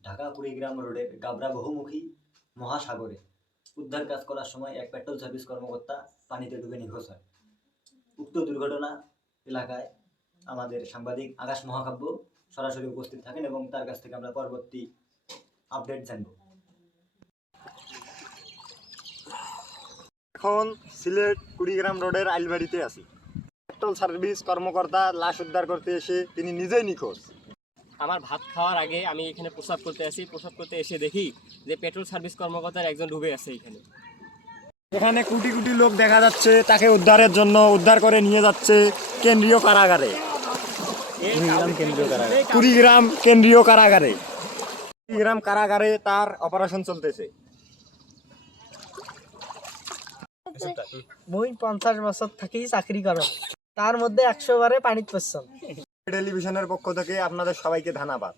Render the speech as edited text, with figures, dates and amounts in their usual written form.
ঢাকা কুড়িগ্রাম রোডের গাবরা বহুমুখী মহাসাগরে উদ্ধার কাজ করার সময় এক পেট্রোল সার্ভিস কর্মকর্তা পানিতে ডুবে নিখোঁজ হয়। উক্ত দুর্ঘটনা এলাকায় আমাদের সাংবাদিক আকাশ মহাকাব্য সরাসরি উপস্থিত থাকেন এবং তার কাছ থেকে আমরা পরবর্তী আপডেট জানব। এখন সিলেট কুড়িগ্রাম রোডের আইলবাড়িতে আছি। পেট্রোল সার্ভিস কর্মকর্তা লাশ উদ্ধার করতে এসে তিনি নিজেই নিখোঁজ। আমার ভাত খাওয়ার আগে আমি এখানে প্রসাব করতে আসি। প্রসাব করতে এসে দেখি যে পেট্রোল সার্ভিস কর্মকর্তার একজন ডুবে আছে এখানে। এখানে কোটি কোটি লোক দেখা যাচ্ছে, তাকে উদ্ধারের জন্য উদ্ধার করে নিয়ে যাচ্ছে কেন্দ্রীয় কারাগারে। কুড়িগ্রাম কেন্দ্রীয় কারাগারে কুড়িগ্রাম কারাগারে তার অপারেশন চলতেছে। মুই 50 বছর থেকেই চাকরি করো, তার মধ্যে 100 বারে পানিত পড়ছম। টেলিভিশনের পক্ষ থেকে আপনাদের সবাইকে ধন্যবাদ।